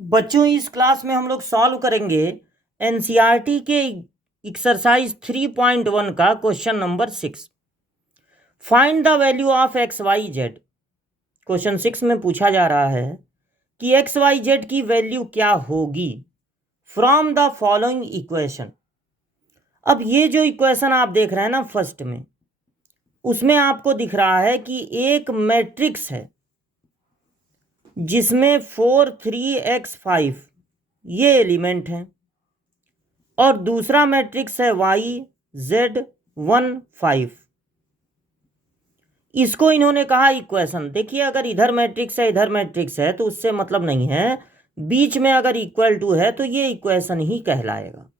बच्चों, इस क्लास में हम लोग सॉल्व करेंगे एनसीईआरटी के एक्सरसाइज 3.1 का question number 6। Find the value of X Y Z. Question 6 में पूछा जा रहा है कि एक्स वाई जेड की वैल्यू क्या होगी फ्रॉम द फॉलोइंग इक्वेशन। अब ये जो इक्वेशन आप देख रहे हैं ना फर्स्ट में, उसमें आपको दिख रहा है कि एक मैट्रिक्स है जिसमें 4 3 x 5 ये एलिमेंट हैं और दूसरा मैट्रिक्स है वाई जेड 1 5। इसको इन्होंने कहा इक्वेशन। देखिए, अगर इधर मैट्रिक्स है इधर मैट्रिक्स है तो उससे मतलब नहीं है, बीच में अगर इक्वल टू है तो ये इक्वेशन ही कहलाएगा।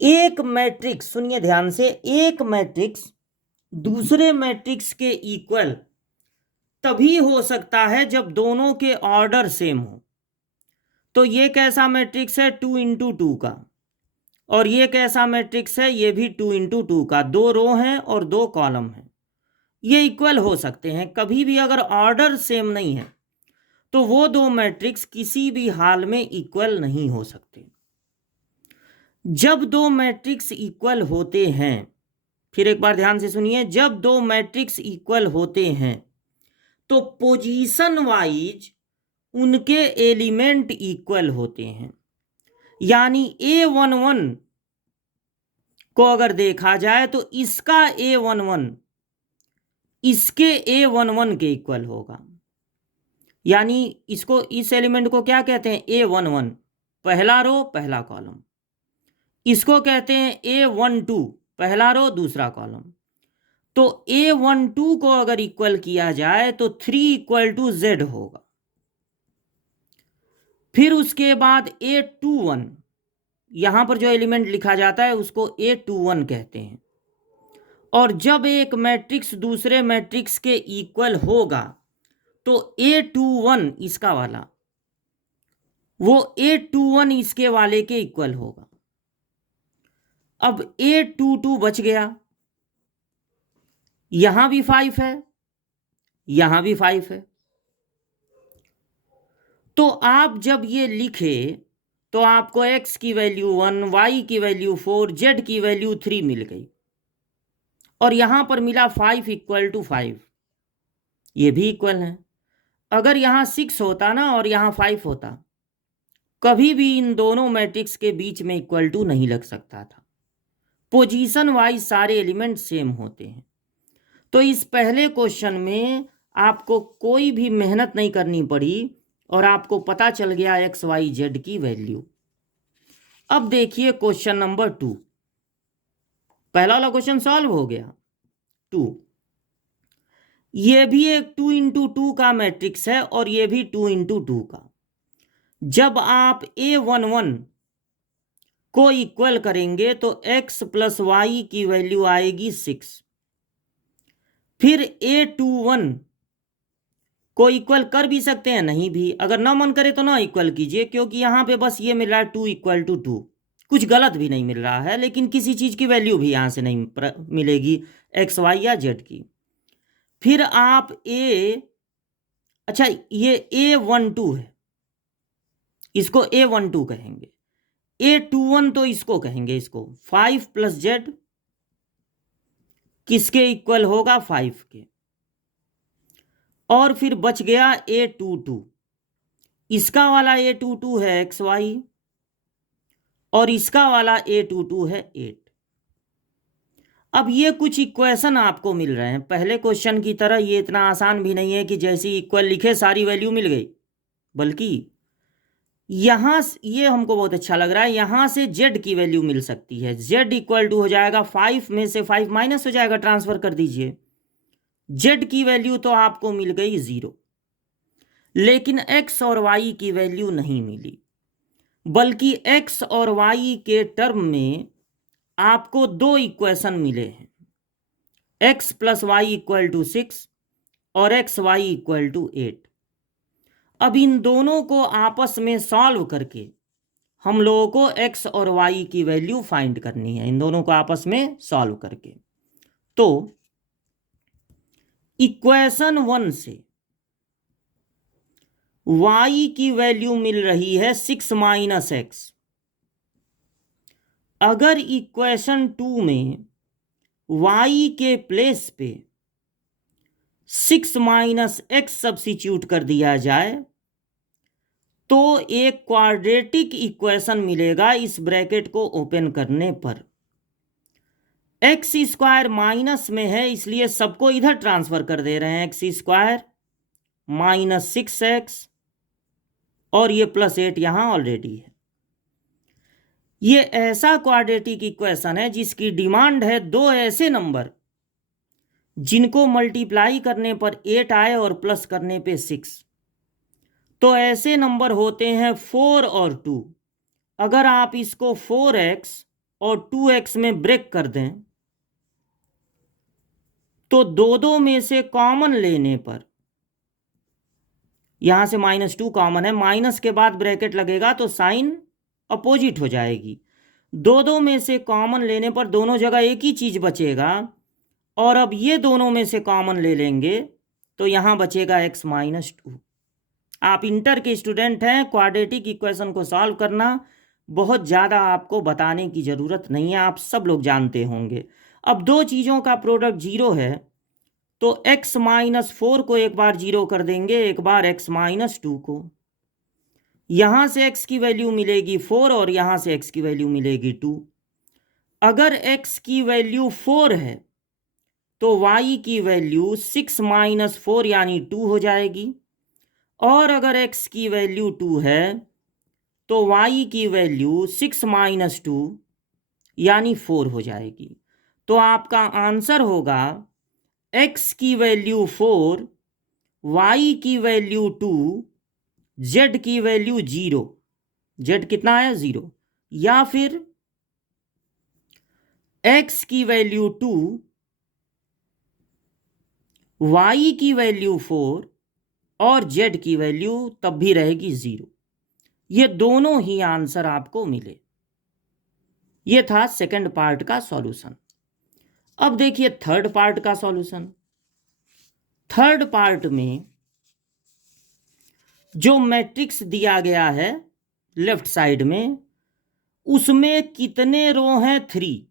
एक मैट्रिक्स, सुनिए ध्यान से, एक मैट्रिक्स दूसरे मैट्रिक्स के इक्वल तभी हो सकता है जब दोनों के ऑर्डर सेम हो। तो ये कैसा मैट्रिक्स है? 2 इंटू 2 का। और ये कैसा मैट्रिक्स है? ये भी 2 इंटू 2 का। 2 रो हैं और 2 कॉलम हैं, ये इक्वल हो सकते हैं। कभी भी अगर ऑर्डर सेम नहीं है तो वो दो मैट्रिक्स किसी भी हाल में इक्वल नहीं हो सकते। जब दो मैट्रिक्स इक्वल होते हैं, फिर एक बार ध्यान से सुनिए, जब दो मैट्रिक्स इक्वल होते हैं तो पोजीशन वाइज उनके एलिमेंट इक्वल होते हैं। यानी A11 को अगर देखा जाए तो इसका A11 इसके A11 के इक्वल होगा। यानी इसको, इस एलिमेंट को क्या कहते हैं? A11, पहला रो पहला कॉलम। इसको कहते हैं A12, पहला रो दूसरा कॉलम। तो A12 को अगर इक्वल किया जाए तो 3 इक्वल टू Z होगा। फिर उसके बाद A21, यहां पर जो एलिमेंट लिखा जाता है उसको A21 कहते हैं। और जब एक मैट्रिक्स दूसरे मैट्रिक्स के इक्वल होगा तो A21 इसका वाला, वो A21 इसके वाले के इक्वल होगा। अब A22 बच गया, यहां भी 5 है, यहां भी 5 है। तो आप जब ये लिखे तो आपको x की वैल्यू 1, y की वैल्यू 4, z की वैल्यू 3 मिल गई। और यहां पर मिला 5 इक्वल टू 5, ये भी इक्वल है। अगर यहां 6 होता ना और यहां 5 होता, कभी भी इन दोनों मैट्रिक्स के बीच में इक्वल टू नहीं लग सकता था। पोजीशन वाइज सारे एलिमेंट सेम होते हैं। तो इस पहले क्वेश्चन में आपको कोई भी मेहनत नहीं करनी पड़ी और आपको पता चल गया एक्स वाई जेड की वैल्यू। अब देखिए क्वेश्चन नंबर 2। पहला वाला क्वेश्चन सॉल्व हो गया। 2, ये भी एक 2 इंटू 2 का मैट्रिक्स है और ये भी 2 इंटू 2 का। जब आप A11 को इक्वल करेंगे तो x प्लस वाई की वैल्यू आएगी 6। फिर A21 को इक्वल कर भी सकते हैं, नहीं भी। अगर ना मन करे तो ना इक्वल कीजिए, क्योंकि यहां पे बस ये मिल रहा है 2 इक्वल टू 2, कुछ गलत भी नहीं मिल रहा है, लेकिन किसी चीज की वैल्यू भी यहां से नहीं मिलेगी, एक्स वाई या जेड की। फिर आप अच्छा, ये A12 है, इसको A12 कहेंगे। A21 तो इसको कहेंगे, इसको 5 प्लस जेड किसके इक्वल होगा? 5 के। और फिर बच गया A22, इसका वाला A22 है एक्स वाई और इसका वाला A22 है 8। अब ये कुछ इक्वेशन आपको मिल रहे हैं। पहले क्वेश्चन की तरह ये इतना आसान भी नहीं है कि जैसी इक्वल लिखे सारी वैल्यू मिल गई, बल्कि यहां ये हमको बहुत अच्छा लग रहा है, यहां से z की वैल्यू मिल सकती है। z इक्वल टू हो जाएगा 5 में से 5 माइनस हो जाएगा, ट्रांसफर कर दीजिए। z की वैल्यू तो आपको मिल गई 0, लेकिन x और y की वैल्यू नहीं मिली, बल्कि x और y के टर्म में आपको दो इक्वेशन मिले हैं, x plus Y equal to 6 और एक्स वाई इक्वल टू 8। अब इन दोनों को आपस में सॉल्व करके हम लोगों को x और y की वैल्यू फाइंड करनी है, इन दोनों को आपस में सॉल्व करके। तो इक्वेशन 1 से y की वैल्यू मिल रही है 6 माइनस एक्स। अगर इक्वेशन 2 में y के प्लेस पे 6 माइनस एक्स सब्स्टिट्यूट कर दिया जाए तो एक क्वाड्रेटिक इक्वेशन मिलेगा इस ब्रैकेट को ओपन करने पर। एक्स स्क्वायर माइनस में है इसलिए सबको इधर ट्रांसफर कर दे रहे हैं, एक्स स्क्वायर माइनस 6x और ये +8 यहां ऑलरेडी है। ये ऐसा क्वाड्रेटिक इक्वेशन है जिसकी डिमांड है दो ऐसे नंबर जिनको मल्टीप्लाई करने पर 8 आए और प्लस करने पे 6। तो ऐसे नंबर होते हैं 4 और 2। अगर आप इसको 4x और 2x में ब्रेक कर दें तो दो में से कॉमन लेने पर, यहां से -2 कॉमन है, माइनस के बाद ब्रैकेट लगेगा तो साइन अपोजिट हो जाएगी। दो में से कॉमन लेने पर दोनों जगह एक ही चीज बचेगा और अब ये दोनों में से कॉमन ले लेंगे तो यहां बचेगा x-2। आप इंटर के स्टूडेंट हैं, क्वाड्रेटिक इक्वेशन को सॉल्व करना बहुत ज़्यादा आपको बताने की ज़रूरत नहीं है, आप सब लोग जानते होंगे। अब दो चीज़ों का प्रोडक्ट 0 है तो x-4 को एक बार 0 कर देंगे, एक बार x-2 को। यहां से x की वैल्यू मिलेगी 4 और यहां से x की वैल्यू मिलेगी 2। अगर x की वैल्यू 4 है तो y की वैल्यू 6 - 4 यानी 2 हो जाएगी, और अगर x की वैल्यू 2 है तो y की वैल्यू 6 - 2 यानी 4 हो जाएगी। तो आपका आंसर होगा x की वैल्यू 4, y की वैल्यू 2, z की वैल्यू 0। z कितना है? 0। या फिर x की वैल्यू 2, y की वैल्यू 4 और z की वैल्यू तब भी रहेगी 0। ये दोनों ही आंसर आपको मिले। ये था सेकंड पार्ट का सॉल्यूशन। अब देखिए थर्ड पार्ट का सॉल्यूशन। थर्ड पार्ट में जो मैट्रिक्स दिया गया है लेफ्ट साइड में, उसमें कितने रो हैं? 3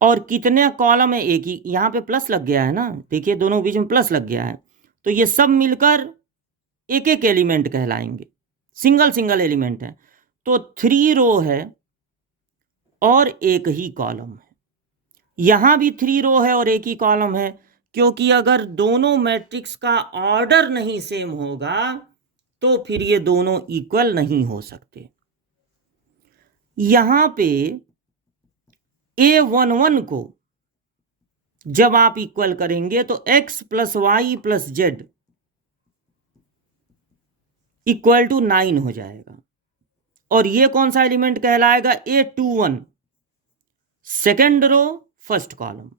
और कितने कॉलम है? एक ही। यहां पे प्लस लग गया है ना, देखिए दोनों बीच में प्लस लग गया है, तो ये सब मिलकर एक एक एलिमेंट कहलाएंगे, सिंगल सिंगल एलिमेंट है। तो 3 रो है और एक ही कॉलम है। यहां भी 3 रो है और एक ही कॉलम है, क्योंकि अगर दोनों मैट्रिक्स का ऑर्डर नहीं सेम होगा तो फिर ये दोनों इक्वल नहीं हो सकते। यहां पे A11 को जब आप इक्वल करेंगे तो x + y + z = 9 हो जाएगा, और ये कौन सा एलिमेंट कहलाएगा? A21, second row first column.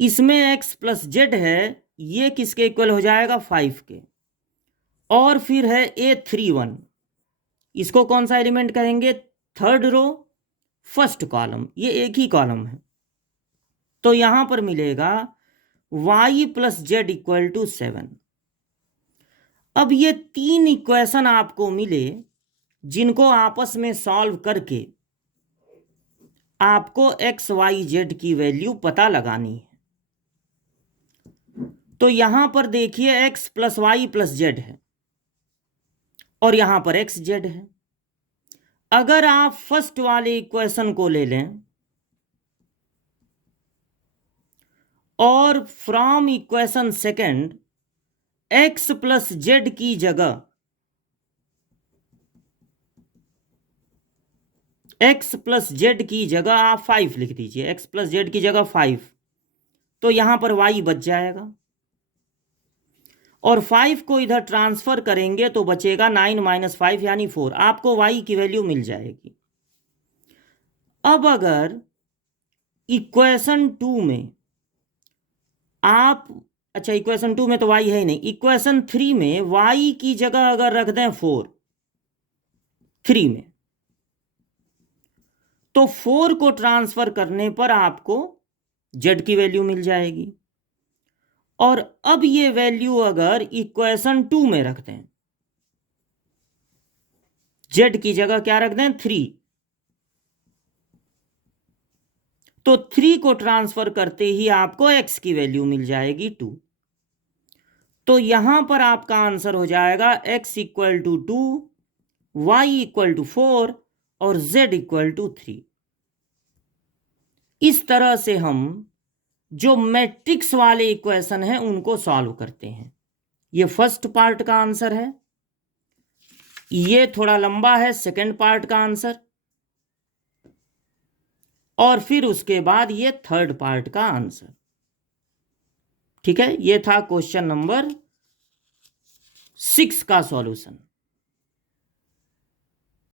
इसमें x + z है, ये किसके इक्वल हो जाएगा? 5 के। और फिर है A31, इसको कौन सा एलिमेंट कहेंगे? थर्ड रो फर्स्ट कॉलम, ये एक ही कॉलम है। तो यहां पर मिलेगा y + z = 7। अब ये 3 इक्वेशन आपको मिले जिनको आपस में सॉल्व करके आपको x, y, z की वैल्यू पता लगानी है। तो यहां पर देखिए x + y + z है और यहां पर x, z है। अगर आप फर्स्ट वाले इक्वेशन को ले लें और from equation second x + z की जगह x + z की जगह आप 5 लिख दीजिए, x + z की जगह 5, तो यहां पर y बच जाएगा, और 5 को इधर ट्रांसफर करेंगे तो बचेगा 9 - 5 यानी 4। आपको y की वैल्यू मिल जाएगी। अब अगर इक्वेशन 2 में आप, अच्छा इक्वेशन 2 में तो y है ही नहीं, इक्वेशन 3 में y की जगह अगर रख दें 4, 3 में, तो 4 को ट्रांसफर करने पर आपको z की वैल्यू मिल जाएगी। और अब ये वैल्यू अगर इक्वेशन 2 में रख दें, z की जगह क्या रख दें 3, तो 3 को ट्रांसफर करते ही आपको x की वैल्यू मिल जाएगी 2। तो यहां पर आपका आंसर हो जाएगा x equal to 2, y equal to 4 और z इक्वल टू 3। इस तरह से हम जो मैट्रिक्स वाले इक्वेशन हैं उनको सॉल्व करते हैं। ये फर्स्ट पार्ट का आंसर है, ये थोड़ा लंबा है सेकंड पार्ट का आंसर, और फिर उसके बाद ये थर्ड पार्ट का आंसर। ठीक है, ये था क्वेश्चन नंबर 6 का सॉल्यूशन।